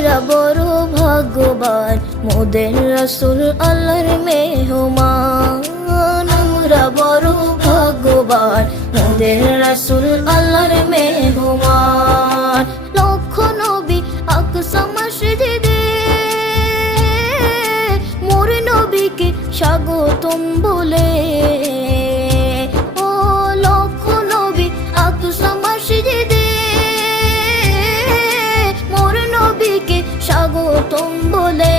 আমরা বড় ভাগ্যবান, মোদের রাসূল আল্লাহর মেহমান। আমরা বড় ভাগ্যবান, মোদের রাসূল আল্লাহর মেহমান। লক্ষ নবী আকসা মসজিদে মোর নবীকে স্বাগতম বলে। ও লক্ষ নবী আকসা মসজিদে মোর নবীকে স্বাগতম বলে।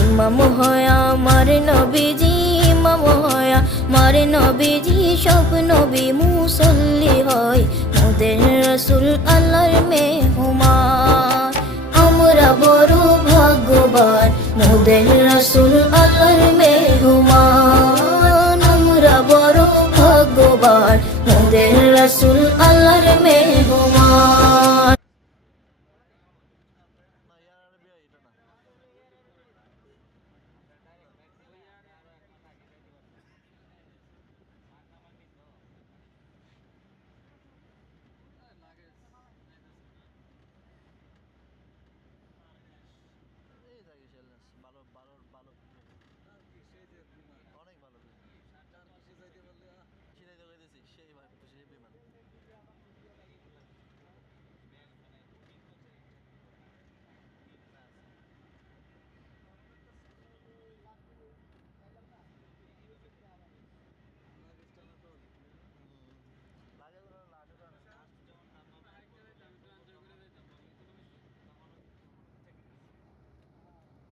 ইমাম হয় আমার নবীজি, ইমাম হয় আমার নবীজি, সব নবী মুসল্লি হয় মোদের রাসূল আল্লাহর মেহমান। আমরা বড় ভাগ্যবান, মোদের রাসূল আল্লাহর মেহমান। আমরা বড় ভাগ্যবান, মোদের রাসূল আল্লাহর মেহমান।